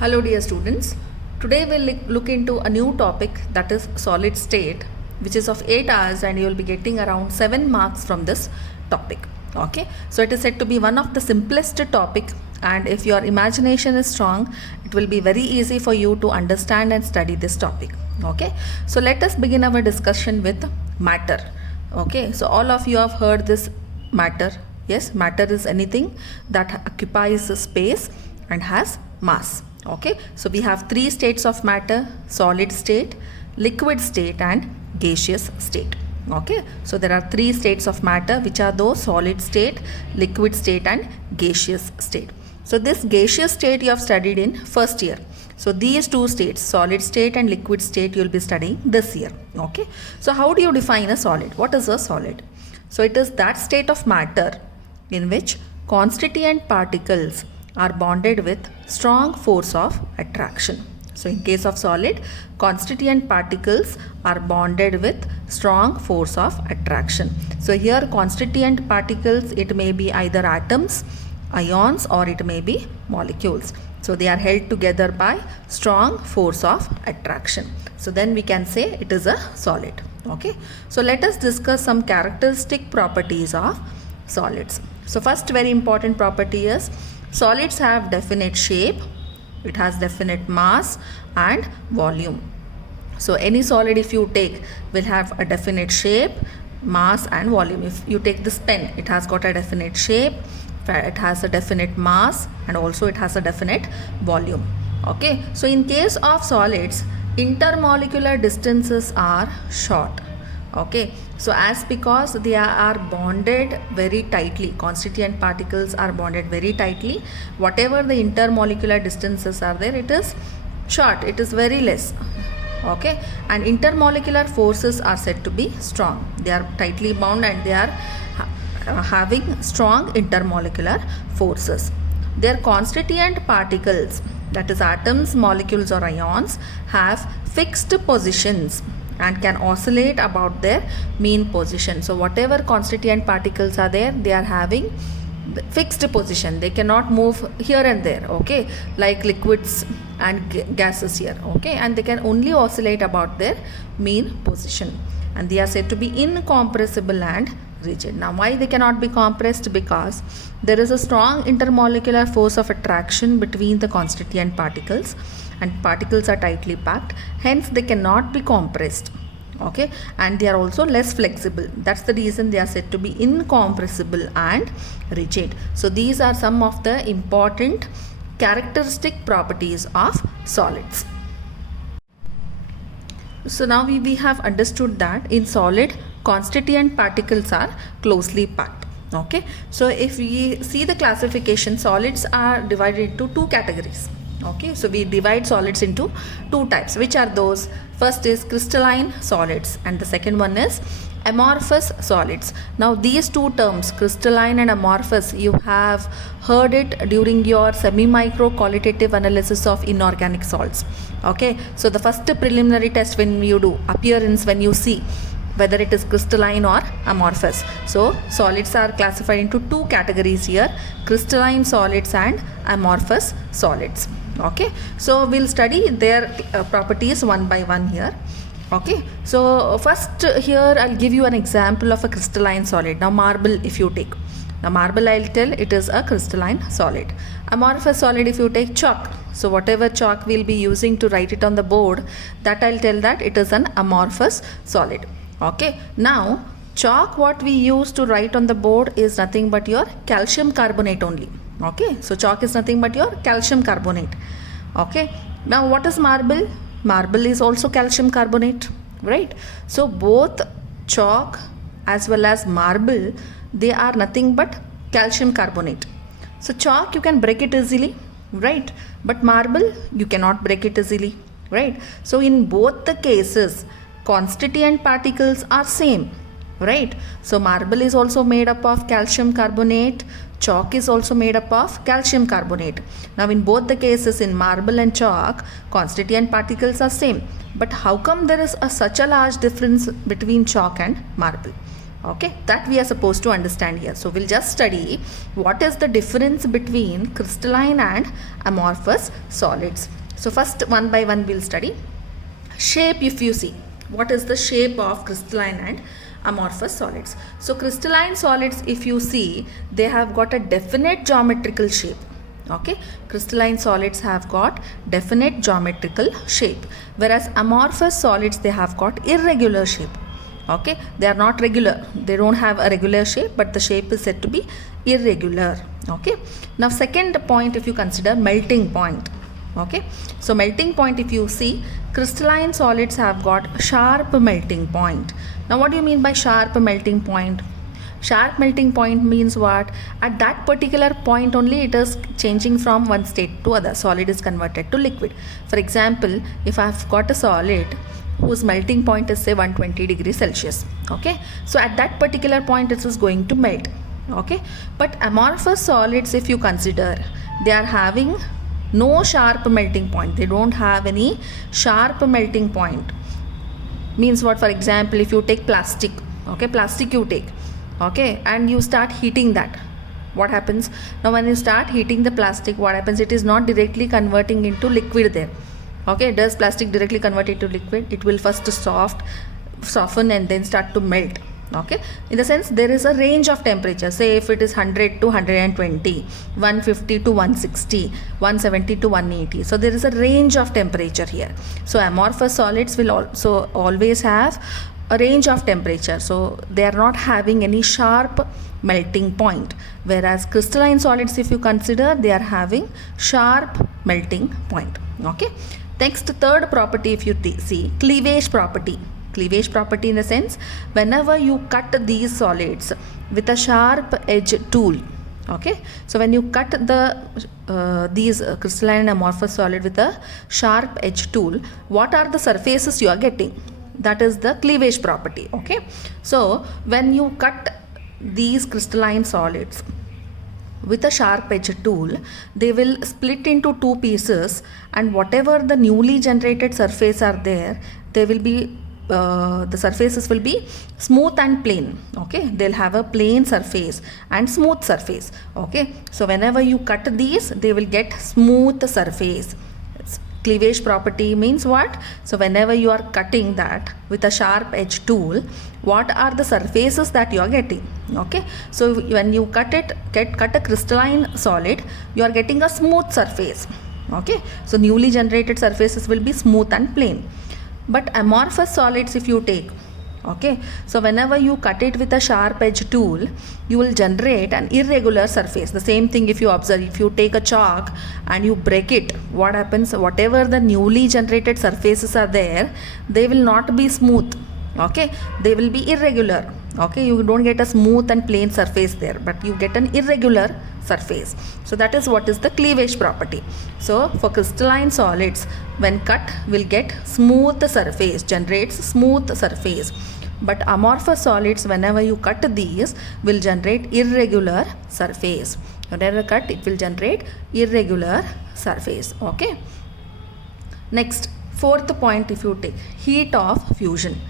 Hello dear students, today we'll look into a new topic, that is solid state, which is of 8 hours and you will be getting around 7 marks from this topic. Okay, so it is said to be one of the simplest topic, and if your imagination is strong, it will be very easy for you to understand and study this topic. Okay, so let us begin our discussion with matter. Okay, so all of you have heard this matter. Yes, matter is anything that occupies space and has mass. Okay, so we have three states of matter: solid state, liquid state and gaseous state. Okay, so there are three states of matter, which are those: solid state, liquid state and gaseous state. So this gaseous state you have studied in first year. So these two states, solid state and liquid state, you will be studying this year. Okay, so how do you define a solid? What is a solid? So it is that state of matter in which constituent particles are bonded with strong force of attraction. So in case of solid, constituent particles are bonded with strong force of attraction. So here constituent particles, it may be either atoms, ions, or it may be molecules. So they are held together by strong force of attraction. So then we can say it is a solid. Okay, so let us discuss some characteristic properties of solids. So first very important property is solids have definite shape, it has definite mass and volume. So any solid if you take will have a definite shape, mass and volume. If you take this pen, it has got a definite shape, it has a definite mass and also it has a definite volume. Okay, so in case of solids, intermolecular distances are short. Okay, so as because they are bonded very tightly, constituent particles are bonded very tightly, whatever the intermolecular distances are there, it is short, it is very less. Okay, and intermolecular forces are said to be strong. They are tightly bound and they are having strong intermolecular forces. Their constituent particles, that is atoms, molecules or ions, have fixed positions and can oscillate about their mean position. So whatever constituent particles are there, they are having fixed position, they cannot move here and there. Okay, like liquids and gases here. Okay, and they can only oscillate about their mean position, and they are said to be incompressible and rigid. Now why they cannot be compressed? Because there is a strong intermolecular force of attraction between the constituent particles, and particles are tightly packed, hence they cannot be compressed. Okay, and they are also less flexible. That's the reason they are said to be incompressible and rigid. So these are some of the important characteristic properties of solids. So now we have understood that in solid, constituent particles are closely packed. Okay, so if we see the classification, solids are divided into two categories. Okay, so we divide solids into two types. Which are those? First is crystalline solids and the second one is amorphous solids. Now these two terms, crystalline and amorphous, you have heard it during your semi-micro qualitative analysis of inorganic salts. Okay, so the first preliminary test when you do appearance, when you see whether it is crystalline or amorphous. So solids are classified into two categories here: crystalline solids and amorphous solids. Okay, so we'll study their properties one by one here. Okay, so first here I'll give you an example of a crystalline solid. Now marble, if you take, now marble, I'll tell it is a crystalline solid. Amorphous solid, if you take chalk, so whatever chalk we'll be using to write it on the board, that I'll tell that it is an amorphous solid. Okay, now chalk, what we use to write on the board is nothing but your calcium carbonate only. Okay, so chalk is nothing but your calcium carbonate. Okay, now what is marble? Marble is also calcium carbonate, right? So both chalk as well as marble, they are nothing but calcium carbonate. So chalk you can break it easily, right? But marble you cannot break it easily, right? So in both the cases, constituent particles are same, right? So marble is also made up of calcium carbonate, chalk is also made up of calcium carbonate. Now in both the cases, in marble and chalk, constituent particles are same. But how come there is such a large difference between chalk and marble? Okay, that we are supposed to understand here. So we'll just study what is the difference between crystalline and amorphous solids. So first, one by one we'll study shape. If you see, what is the shape of crystalline and amorphous solids? So crystalline solids, if you see, they have got a definite geometrical shape. Okay, crystalline solids have got definite geometrical shape, whereas amorphous solids, they have got irregular shape. Okay, they are not regular, they don't have a regular shape, but the shape is said to be irregular. Okay, now second point, if you consider melting point. Okay, so melting point, if you see, crystalline solids have got sharp melting point. Now what do you mean by sharp melting point? Sharp melting point means what? At that particular point only it is changing from one state to other. Solid is converted to liquid. For example, if I have got a solid whose melting point is say 120 degrees Celsius. Okay, so at that particular point it is going to melt. Okay, but amorphous solids, if you consider, they are having no sharp melting point. They don't have any sharp melting point. Means what? For example, if you take plastic, okay, plastic you take, okay, and you start heating that, what happens? Now when you start heating the plastic, what happens? It is not directly converting into liquid there. Okay, does plastic directly convert it to liquid? It will first soften and then start to melt. Okay, in the sense there is a range of temperature. Say if it is 100 to 120, 150 to 160, 170 to 180. So there is a range of temperature here. So amorphous solids will also always have a range of temperature, so they are not having any sharp melting point, whereas crystalline solids, if you consider, they are having sharp melting point. Okay, next, third property, if you see, cleavage property. Cleavage property in the sense, whenever you cut these solids with a sharp edge tool. Okay, so when you cut these crystalline and amorphous solid with a sharp edge tool, what are the surfaces you are getting? That is the cleavage property. Okay, so when you cut these crystalline solids with a sharp edge tool, they will split into two pieces, and whatever the newly generated surface are there, they will be the surfaces will be smooth and plain. Okay, they'll have a plain surface and smooth surface. Okay, so whenever you cut these, they will get smooth surface. Cleavage property means what? So whenever you are cutting that with a sharp edge tool, what are the surfaces that you are getting? Okay, so when you cut a crystalline solid, you are getting a smooth surface. Okay, so newly generated surfaces will be smooth and plain. But amorphous solids, if you take, okay, so whenever you cut it with a sharp edge tool, you will generate an irregular surface. The same thing, if you observe, if you take a chalk and you break it, what happens? Whatever the newly generated surfaces are there, they will not be smooth. Okay, they will be irregular. Okay, you don't get a smooth and plain surface there, but you get an irregular surface. So that is what is the cleavage property. So for crystalline solids, when cut, will get smooth surface, generates smooth surface. But amorphous solids, whenever you cut these, will generate irregular surface. Whenever cut, it will generate irregular surface. Okay, next, fourth point, if you take heat of fusion.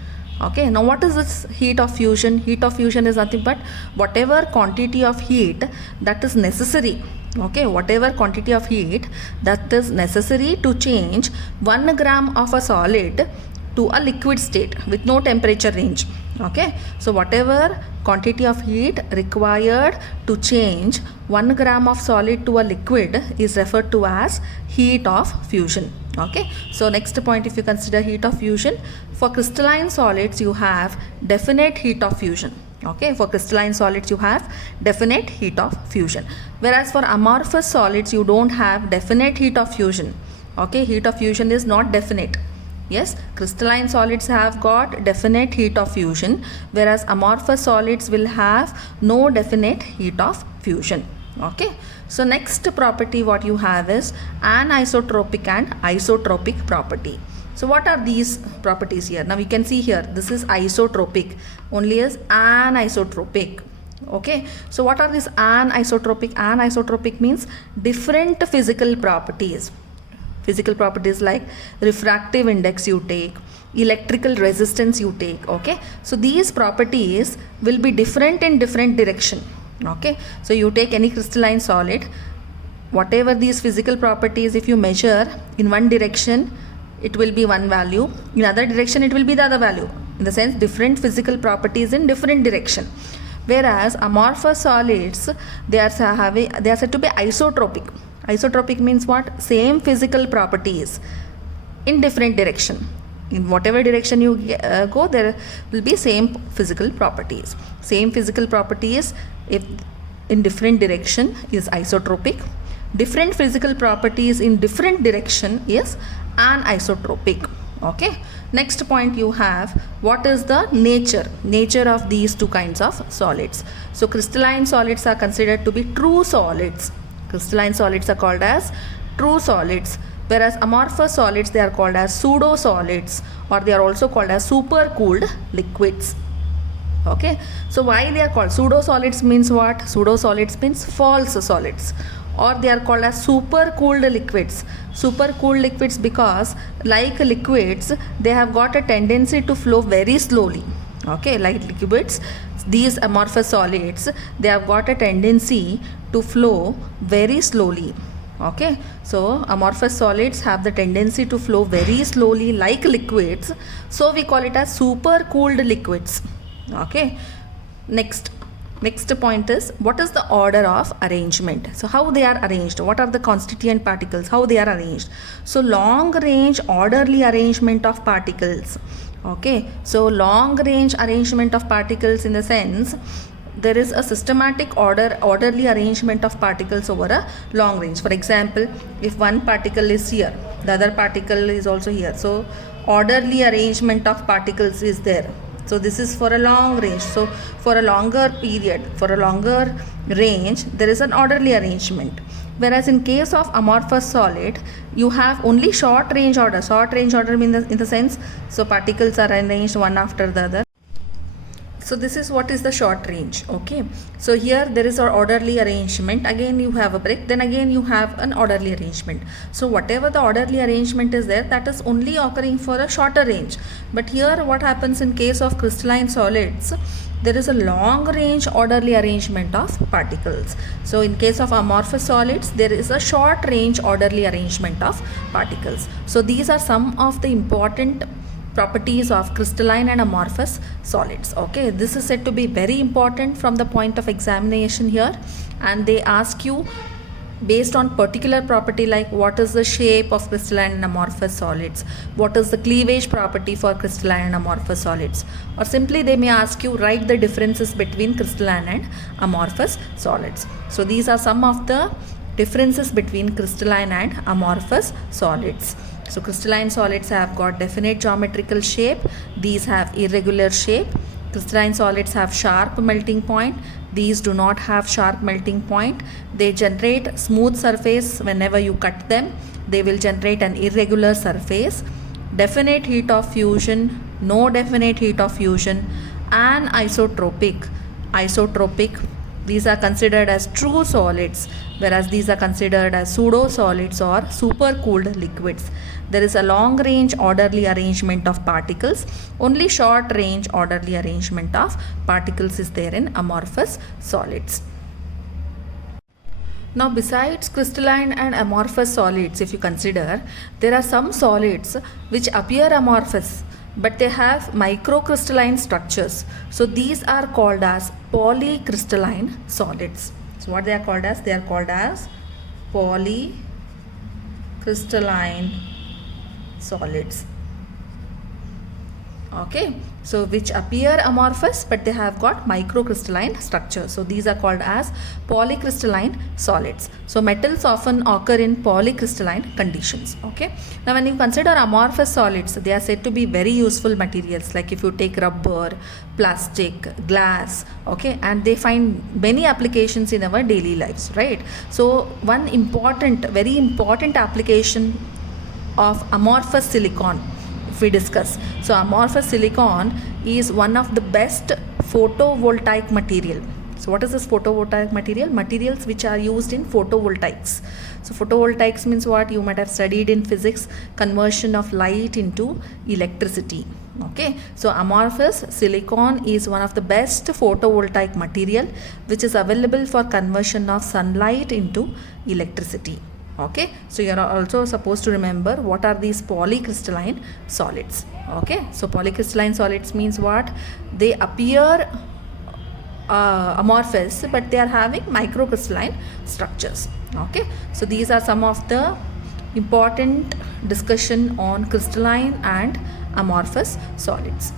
Okay, now what is this heat of fusion? Heat of fusion is nothing but whatever quantity of heat that is necessary. Okay, whatever quantity of heat that is necessary to change 1 gram of a solid to a liquid state with no temperature range. Okay, so whatever quantity of heat required to change 1 gram of solid to a liquid is referred to as heat of fusion. Okay, so next point, if you consider heat of fusion, for crystalline solids you have definite heat of fusion. Okay, for crystalline solids you have definite heat of fusion, whereas for amorphous solids you don't have definite heat of fusion. Okay, heat of fusion is not definite. Yes, crystalline solids have got definite heat of fusion, whereas amorphous solids will have no definite heat of fusion. Okay, so next property what you have is anisotropic and isotropic property. So what are these properties here? Now you can see here, this is isotropic, only as anisotropic. Okay, so what are these anisotropic? Anisotropic means different physical properties. Physical properties like refractive index you take, electrical resistance you take. Okay, so these properties will be different in different direction. Okay, so you take any crystalline solid, whatever these physical properties, if you measure in one direction it will be one value, in other direction it will be the other value, in the sense different physical properties in different direction. Whereas amorphous solids, they are said to be isotropic. Isotropic means what? Same physical properties in different direction. In whatever direction you go, there will be same physical properties. Same physical properties if in different direction is isotropic. Different physical properties in different direction is anisotropic. Okay, next point you have, what is the nature of these two kinds of solids. So crystalline solids are considered to be true solids. Crystalline solids are called as true solids, whereas amorphous solids, they are called as pseudo solids, or they are also called as supercooled liquids. Okay, so why they are called pseudo solids means what? Pseudo solids means false solids, or they are called as supercooled liquids. Supercooled liquids because like liquids, they have got a tendency to flow very slowly. Okay, like liquids, these amorphous solids, they have got a tendency to flow very slowly. Okay, so amorphous solids have the tendency to flow very slowly like liquids, so we call it as supercooled liquids. Okay, next point is, what is the order of arrangement? So how they are arranged, what are the constituent particles, how they are arranged? So long range orderly arrangement of particles. Okay, so long range arrangement of particles in the sense there is a systematic orderly arrangement of particles over a long range. For example, if one particle is here, the other particle is also here, so orderly arrangement of particles is there. So this is for a long range. So for a longer period, for a longer range, there is an orderly arrangement. Whereas in case of amorphous solid, you have only short range order. Short range order means in the sense, so particles are arranged one after the other. So this is what is the short range. Okay, so here there is an orderly arrangement, again you have a break, then again you have an orderly arrangement. So whatever the orderly arrangement is there, that is only occurring for a shorter range. But here what happens in case of crystalline solids, there is a long range orderly arrangement of particles. So in case of amorphous solids, there is a short range orderly arrangement of particles. So these are some of the important properties of crystalline and amorphous solids. Okay, this is said to be very important from the point of examination here, and they ask you based on particular property like what is the shape of crystalline and amorphous solids, what is the cleavage property for crystalline and amorphous solids, or simply they may ask you write the differences between crystalline and amorphous solids. So these are some of the differences between crystalline and amorphous solids. So crystalline solids have got definite geometrical shape, these have irregular shape. Crystalline solids have sharp melting point, these do not have sharp melting point. They generate smooth surface whenever you cut them, they will generate an irregular surface. Definite heat of fusion, no definite heat of fusion, and isotropic. These are considered as true solids, whereas these are considered as pseudo solids or supercooled liquids. There is a long range orderly arrangement of particles, only short range orderly arrangement of particles is there in amorphous solids. Now besides crystalline and amorphous solids, if you consider, there are some solids which appear amorphous but they have microcrystalline structures. So these are called as polycrystalline solids. So what they are called as? They are called as polycrystalline solids. Okay, so which appear amorphous but they have got microcrystalline structure. So these are called as polycrystalline solids. So metals often occur in polycrystalline conditions. Okay, now when you consider amorphous solids, they are said to be very useful materials, like if you take rubber, plastic, glass, okay, and they find many applications in our daily lives, right? So one important, very important application of amorphous silicon, if we discuss. So amorphous silicon is one of the best photovoltaic material. So what is this photovoltaic material? Materials which are used in photovoltaics. So photovoltaics means what? You might have studied in physics, conversion of light into electricity. Okay, so amorphous silicon is one of the best photovoltaic material which is available for conversion of sunlight into electricity. Okay, so you are also supposed to remember what are these polycrystalline solids. Okay, so polycrystalline solids means what? They appear amorphous, but they are having microcrystalline structures. Okay, so these are some of the important discussion on crystalline and amorphous solids.